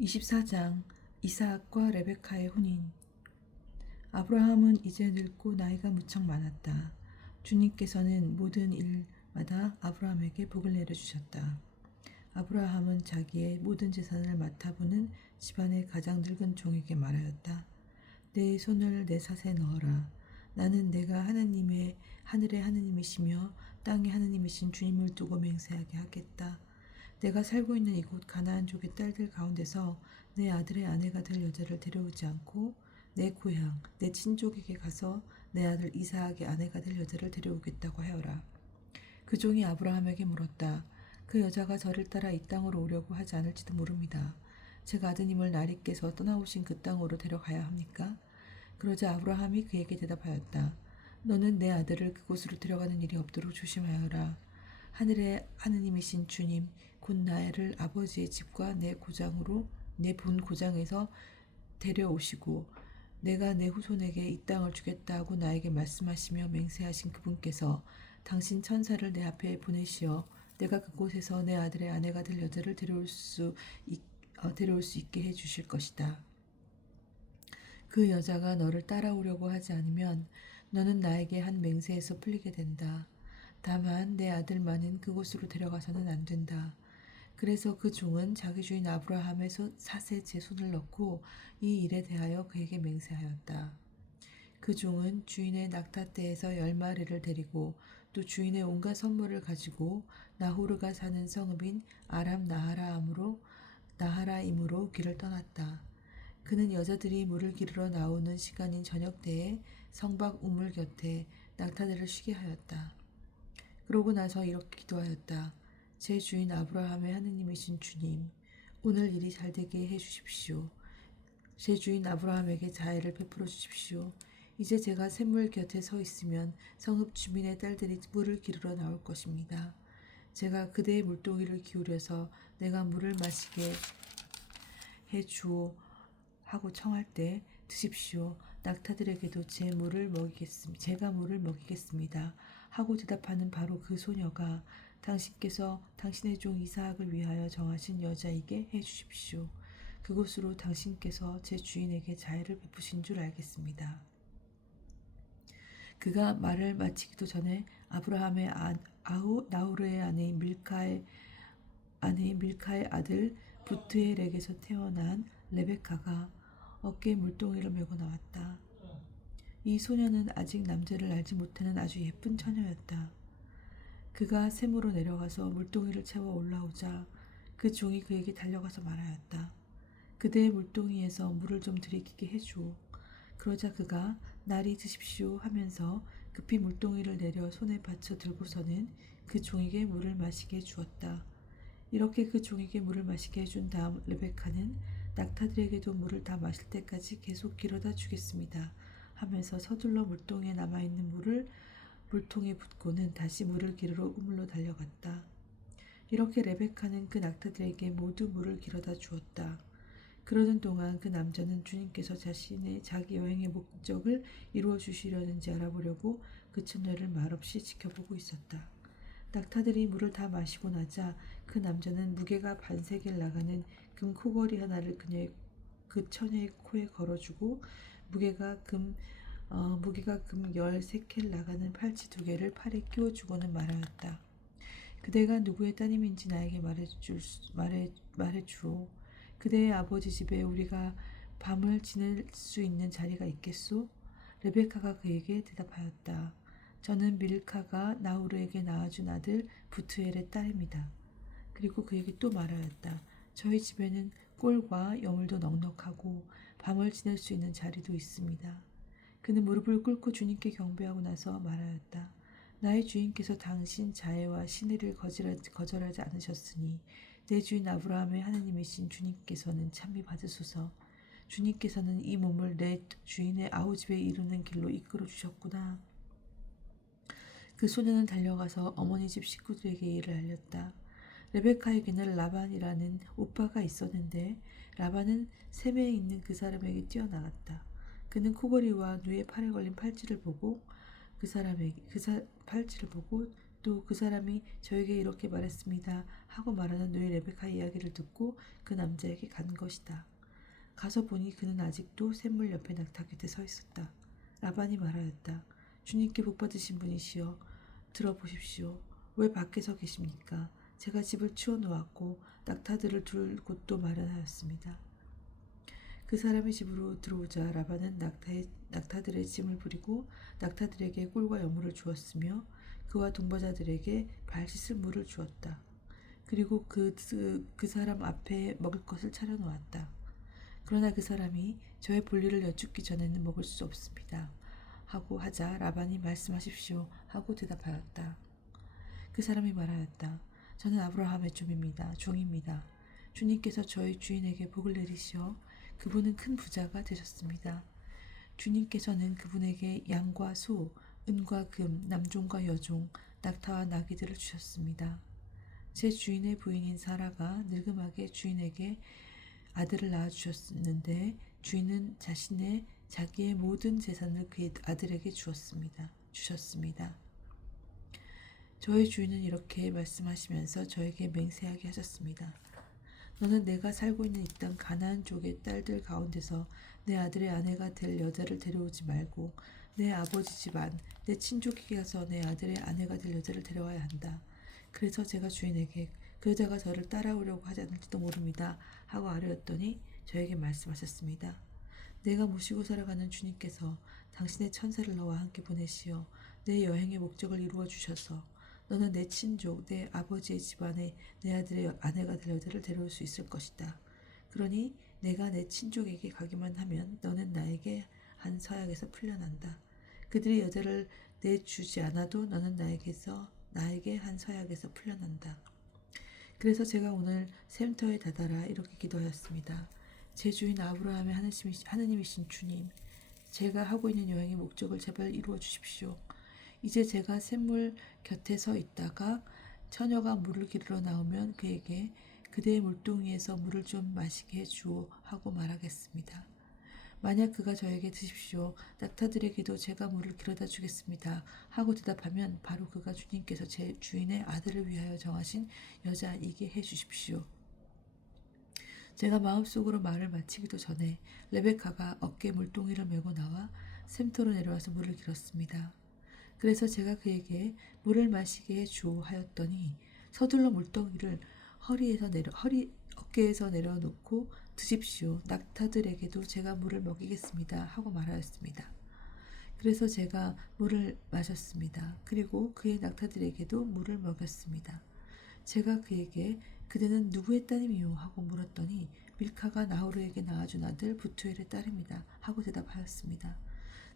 24장 이삭과 레베카의 혼인. 아브라함은 이제 늙고 나이가 무척 많았다. 주님께서는 모든 일마다 아브라함에게 복을 내려주셨다. 아브라함은 자기의 모든 재산을 맡아보는 집안의 가장 늙은 종에게 말하였다. 내 손을 내 삿에 넣어라. 나는 내가 하늘의 하느님이시며 땅의 하느님이신 주님을 두고 맹세하게 하겠다. 내가 살고 있는 이곳 가나안족의 딸들 가운데서 내 아들의 아내가 될 여자를 데려오지 않고 내 고향, 내 친족에게 가서 내 아들 이삭의 아내가 될 여자를 데려오겠다고 하여라. 그 종이 아브라함에게 물었다. 그 여자가 저를 따라 이 땅으로 오려고 하지 않을지도 모릅니다. 제가 아드님을 나리께서 떠나오신 그 땅으로 데려가야 합니까? 그러자 아브라함이 그에게 대답하였다. 너는 내 아들을 그곳으로 데려가는 일이 없도록 조심하여라. 하늘의 하느님이신 주님, 곧 나를 아버지의 집과 내 본 고장에서 데려오시고 내가 내 후손에게 이 땅을 주겠다 하고 나에게 말씀하시며 맹세하신 그분께서 당신 천사를 내 앞에 보내시어 내가 그곳에서 내 아들의 아내가 될 여자를 데려올 수 있게 해 주실 것이다. 그 여자가 너를 따라오려고 하지 않으면 너는 나에게 한 맹세에서 풀리게 된다. 다만 내 아들만은 그곳으로 데려가서는 안 된다. 그래서 그 종은 자기 주인 아브라함의 삿에 제 손을 넣고 이 일에 대하여 그에게 맹세하였다. 그 종은 주인의 낙타떼에서 10마리를 데리고 또 주인의 온갖 선물을 가지고 나호르가 사는 성읍인 아람 나하라임으로 길을 떠났다. 그는 여자들이 물을 기르러 나오는 시간인 저녁 때에 성박 우물 곁에 낙타들을 쉬게 하였다. 그러고 나서 이렇게 기도하였다. 제 주인 아브라함의 하느님이신 주님, 오늘 일이 잘되게 해주십시오. 제 주인 아브라함에게 자애를 베풀어 주십시오. 이제 제가 샘물 곁에 서 있으면 성읍 주민의 딸들이 물을 기르러 나올 것입니다. 제가 그대의 물동이를 기울여서 내가 물을 마시게 해주오 하고 청할 때 드십시오. 낙타들에게도 제가 물을 먹이겠습니다. 하고 대답하는 바로 그 소녀가 당신께서 당신의 종 이삭을 위하여 정하신 여자이게 해주십시오. 그곳으로 당신께서 제 주인에게 자애를 베푸신 줄 알겠습니다. 그가 말을 마치기도 전에 아브라함의 나우르의 아내인 밀카의 아들 부트엘에게서 태어난 레베카가 어깨에 물동이를 메고 나왔다. 이 소녀는 아직 남자를 알지 못하는 아주 예쁜 처녀였다. 그가 샘으로 내려가서 물동이를 채워 올라오자 그 종이 그에게 달려가서 말하였다. 그대의 물동이에서 물을 좀 들이키게 해주오. 그러자 그가 날이 드십시오 하면서 급히 물동이를 내려 손에 받쳐 들고서는 그 종에게 물을 마시게 해주었다. 이렇게 그 종에게 물을 마시게 해준 다음 레베카는 낙타들에게도 물을 다 마실 때까지 계속 길어다 주겠습니다 하면서 서둘러 물동이에 남아있는 물을 물통에 붓고는 다시 물을 기르러 우물로 달려갔다. 이렇게 레베카는 그 낙타들에게 모두 물을 길어다 주었다. 그러는 동안 그 남자는 주님께서 자기 여행의 목적을 이루어 주시려는지 알아보려고 그 처녀를 말없이 지켜보고 있었다. 낙타들이 물을 다 마시고 나자 그 남자는 무게가 반세겔 나가는 금 코걸이 하나를 그 처녀의 코에 걸어주고 무게가 금 13켈 나가는 팔찌 2개를 팔에 끼워주고는 말하였다. 그대가 누구의 따님인지 나에게 말해주오. 그대의 아버지 집에 우리가 밤을 지낼 수 있는 자리가 있겠소? 레베카가 그에게 대답하였다. 저는 밀카가 나우르에게 낳아준 아들 부트엘의 딸입니다. 그리고 그에게 또 말하였다. 저희 집에는 꼴과 여물도 넉넉하고 밤을 지낼 수 있는 자리도 있습니다. 그는 무릎을 꿇고 주님께 경배하고 나서 말하였다. 나의 주인께서 당신 자애와 신의를 거절하지 않으셨으니 내 주인 아브라함의 하느님이신 주님께서는 찬미 받으소서. 주님께서는 이 몸을 내 주인의 아우집에 이르는 길로 이끌어 주셨구나. 그 소녀는 달려가서 어머니 집 식구들에게 이를 알렸다. 레베카에게는 라반이라는 오빠가 있었는데 라반은 샘에 있는 그 사람에게 뛰어나갔다. 그는 코걸이와 누의 팔에 걸린 팔찌를 보고 팔찌를 보고 또 그 사람이 저에게 이렇게 말했습니다 하고 말하는 누이 레베카의 이야기를 듣고 그 남자에게 간 것이다. 가서 보니 그는 아직도 샘물 옆에 낙타 곁에 서 있었다. 라반이 말하였다. 주님께 복받으신 분이시여 들어보십시오. 왜 밖에 서 계십니까? 제가 집을 치워놓았고 낙타들을 둘 곳도 마련하였습니다. 그 사람의 집으로 들어오자 라반은 낙타들의 짐을 부리고 낙타들에게 꿀과 여물을 주었으며 그와 동반자들에게 발 씻을 물을 주었다. 그리고 그 사람 앞에 먹을 것을 차려놓았다. 그러나 그 사람이 저의 볼일을 여쭙기 전에는 먹을 수 없습니다. 하고 하자 라반이 말씀하십시오 하고 대답하였다. 그 사람이 말하였다. 저는 아브라함의 종입니다. 주님께서 저희 주인에게 복을 내리시어 그분은 큰 부자가 되셨습니다. 주님께서는 그분에게 양과 소, 은과 금, 남종과 여종, 낙타와 나귀들을 주셨습니다. 제 주인의 부인인 사라가 늙음하게 주인에게 아들을 낳아주셨는데 주인은 자기의 모든 재산을 그의 아들에게 주셨습니다. 저의 주인은 이렇게 말씀하시면서 저에게 맹세하게 하셨습니다. 너는 내가 살고 있는 이 땅 가나안 족의 딸들 가운데서 내 아들의 아내가 될 여자를 데려오지 말고 내 아버지 집안, 내 친족에게 가서 내 아들의 아내가 될 여자를 데려와야 한다. 그래서 제가 주인에게 그 여자가 저를 따라오려고 하지 않을지도 모릅니다 하고 아뢰었더니 저에게 말씀하셨습니다. 내가 모시고 살아가는 주님께서 당신의 천사를 너와 함께 보내시어 내 여행의 목적을 이루어 주셔서 너는 내 친족, 내 아버지의 집안에 내 아들의 아내가 될 여자를 데려올 수 있을 것이다. 그러니 내가 내 친족에게 가기만 하면 너는 나에게 한 서약에서 풀려난다. 그들이 여자를 내주지 않아도 너는 나에게 한 서약에서 풀려난다. 그래서 제가 오늘 샘터에 다다라 이렇게 기도하였습니다. 제 주인 아브라함의 하느님이신 주님, 제가 하고 있는 여행의 목적을 제발 이루어 주십시오. 이제 제가 샘물 곁에 서 있다가 처녀가 물을 기르러 나오면 그에게 그대의 물동이에서 물을 좀 마시게 해주오 하고 말하겠습니다. 만약 그가 저에게 드십시오. 낙타들에게도 제가 물을 길어다 주겠습니다. 하고 대답하면 바로 그가 주님께서 제 주인의 아들을 위하여 정하신 여자이게 해 주십시오. 제가 마음속으로 말을 마치기도 전에 레베카가 어깨에 물동이를 메고 나와 샘터로 내려와서 물을 길었습니다. 그래서 제가 그에게 물을 마시게 해주오 하였더니 서둘러 물동이를 어깨에서 내려놓고 드십시오. 낙타들에게도 제가 물을 먹이겠습니다. 하고 말하였습니다. 그래서 제가 물을 마셨습니다. 그리고 그의 낙타들에게도 물을 먹였습니다. 제가 그에게 그대는 누구의 따님이요? 하고 물었더니 밀카가 나호르에게 낳아준 아들 부투엘의 딸입니다. 하고 대답하였습니다.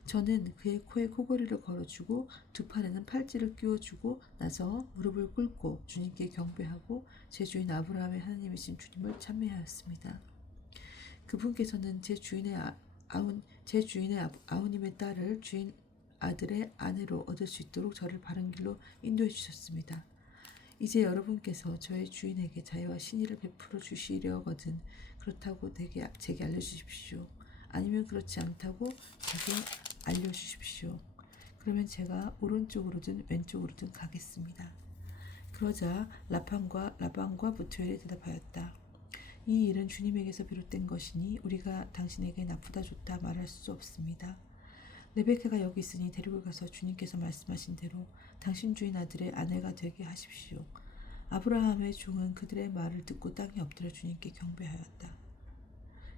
저는 그의 코에 코걸이를 걸어주고 두 팔에는 팔찌를 끼워주고 나서 무릎을 꿇고 주님께 경배하고 제 주인 아브라함의 하나님이신 주님을 찬미하였습니다. 그분께서는 제 주인의 아우님의 딸을 주인 아들의 아내로 얻을 수 있도록 저를 바른 길로 인도해 주셨습니다. 이제 여러분께서 저의 주인에게 자유와 신의를 베풀어 주시려거든 그렇다고 제게 알려주십시오. 아니면 그렇지 않다고 제게 알려주십시오. 그러면 제가 오른쪽으로든 왼쪽으로든 가겠습니다. 그러자 라반과 부투엘이 대답하였다. 이 일은 주님에게서 비롯된 것이니 우리가 당신에게 나쁘다 좋다 말할 수 없습니다. 레베카가 여기 있으니 데리고 가서 주님께서 말씀하신 대로 당신 주인 아들의 아내가 되게 하십시오. 아브라함의 종은 그들의 말을 듣고 땅에 엎드려 주님께 경배하였다.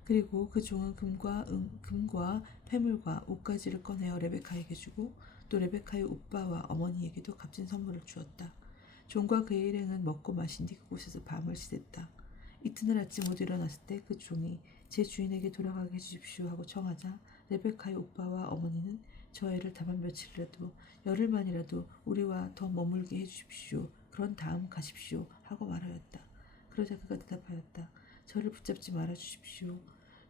그리고 그 종은 금과 폐물과 옷가지를 꺼내어 레베카에게 주고 또 레베카의 오빠와 어머니에게도 값진 선물을 주었다. 종과 그의 일행은 먹고 마신 뒤 그곳에서 밤을 지냈다. 이튿날 아침 모두 일어났을 때 그 종이 제 주인에게 돌아가게 해주십시오 하고 청하자 레베카의 오빠와 어머니는 저 애를 다만 며칠이라도 열흘만이라도 우리와 더 머물게 해주십시오. 그런 다음 가십시오 하고 말하였다. 그러자 그가 대답하였다. 저를 붙잡지 말아 주십시오.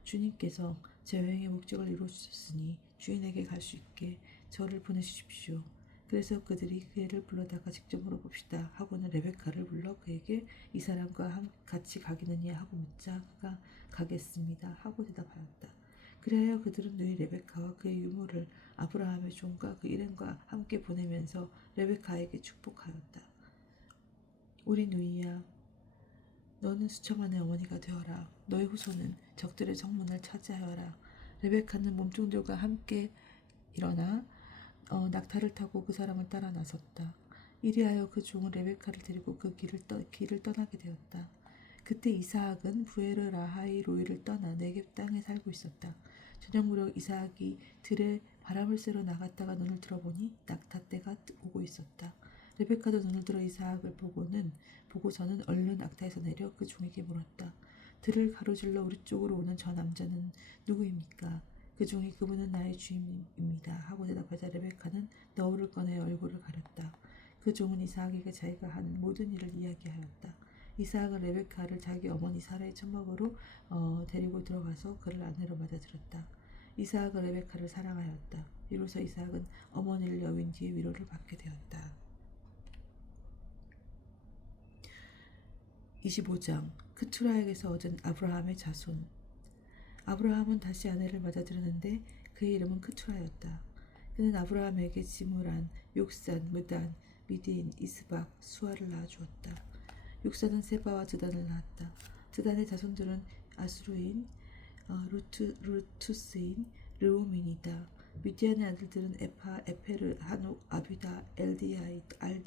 주님께서 제 여행의 목적을 이루어 주셨으니 주인에게 갈 수 있게 저를 보내주십시오. 그래서 그들이 그 애를 불러다가 직접 물어봅시다 하고는 레베카를 불러 그에게 이 사람과 같이 가겠느냐 하고 묻자 그가 가겠습니다 하고 대답하였다. 그리하여 그들은 누이 레베카와 그의 유모를 아브라함의 종과 그 일행과 함께 보내면서 레베카에게 축복하였다. 우리 누이야, 너는 수천만의 어머니가 되어라. 너의 후손은 적들의 정문을 차지하여라. 레베카는 몸종들과 함께 일어나 낙타를 타고 그 사람을 따라 나섰다. 이리하여 그 종은 레베카를 데리고 그 길을 떠나게 되었다. 그때 이사학은 부에르 라하이 로이를 떠나 네겝 땅에 살고 있었다. 저녁 무렵 이사학이 들에 바람을 쐬러 나갔다가 눈을 들어보니 낙타 때가 오고 있었다. 레베카도 눈을 들어 이사학을 보고서는 얼른 낙타에서 내려 그 종에게 물었다. 들을 가로질러 우리 쪽으로 오는 저 남자는 누구입니까? 그 종이 그분은 나의 주인입니다. 하고 대답하자 레베카는 너울을 꺼내 얼굴을 가렸다. 그 종은 이사학에게 자기가 한 모든 일을 이야기하였다. 이사학은 레베카를 자기 어머니 사라의 천막으로 데리고 들어가서 그를 아내로 맞아들였다. 이사학은 레베카를 사랑하였다. 이로써 이사학은 어머니를 여윈 뒤에 위로를 받게 되었다. 25장 크투라에게서 얻은 아브라함의 자손. 아브라함은 다시 아내를 맞아들였는데 그의 이름은 크투라였다. 그는 아브라함에게 지므란, 욕산, 무단, 미디인, 이스박, 수아를 낳아주었다. 욕산은 세바와 드단을 낳았다. 드단의 자손들은 아수르인, 루투스인, 르우민이다. 미디안의 아들들은 에파, 에페르, 한옥, 아비다,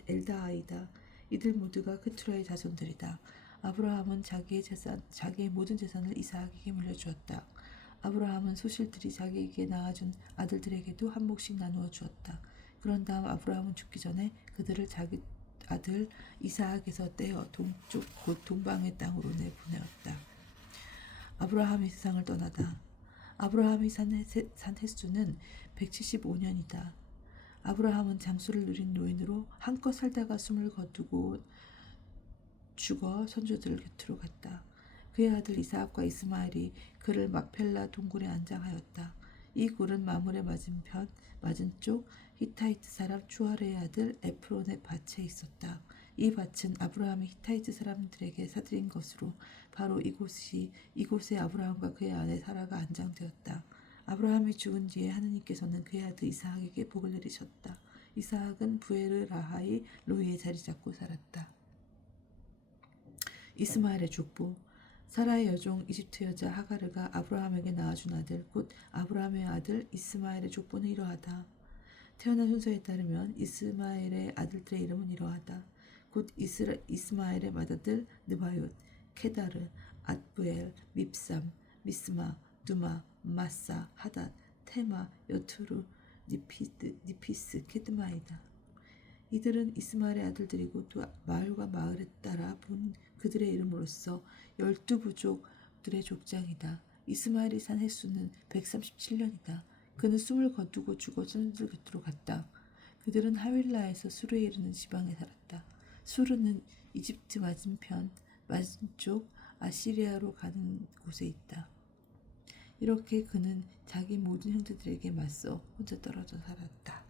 엘다아이다. 이들 모두가 크투라의 자손들이다. 아브라함은 자기의 모든 재산을 이삭에게 물려주었다. 아브라함은 소실들이 자기에게 낳아준 아들들에게도 한 몫씩 나누어 주었다. 그런 다음 아브라함은 죽기 전에 그들을 자기 아들 이삭에게서 떼어 동쪽 곧 동방의 땅으로 내보내었다. 아브라함이 세상을 떠나다. 아브라함이 산 횟수는 175년이다. 아브라함은 장수를 누린 노인으로 한껏 살다가 숨을 거두고 죽어 선조들 곁으로 갔다. 그의 아들 이삭과 이스마엘이 그를 막펠라 동굴에 안장하였다. 이 굴은 마물의 맞은쪽 히타이트 사람 추아르의 아들 에프론의 밭에 있었다. 이 밭은 아브라함이 히타이트 사람들에게 사들인 것으로 바로 이곳에 아브라함과 그의 아내 사라가 안장되었다. 아브라함이 죽은 뒤에 하느님께서는 그의 아들 이삭에게 복을 내리셨다. 이삭은 부에르 라하이 로이에 자리 잡고 살았다. 이스마엘의 족보. 사라의 여종 이집트 여자 하가르가 아브라함에게 낳아준 아들 곧 아브라함의 아들 이스마엘의 족보는 이러하다. 태어난 순서에 따르면 이스마엘의 아들들의 이름은 이러하다. 곧 이스마엘의 맏아들 느바옳, 케다르, 앗부엘, 밉삼, 미스마, 두마, 마사, 하닷, 테마, 여투르, 니피스, 케드마이다. 이들은 이스마엘의 아들들이고 또 마을과 마을에 따라 본 그들의 이름으로써 12부족들의 족장이다. 이스마엘이 산 횟수는 137년이다. 그는 숨을 거두고 죽어 선조들 곁으로 갔다. 그들은 하윌라에서 수르에 이르는 지방에 살았다. 수르는 이집트 맞은쪽 아시리아로 가는 곳에 있다. 이렇게 그는 자기 모든 형제들에게 맞서 혼자 떨어져 살았다.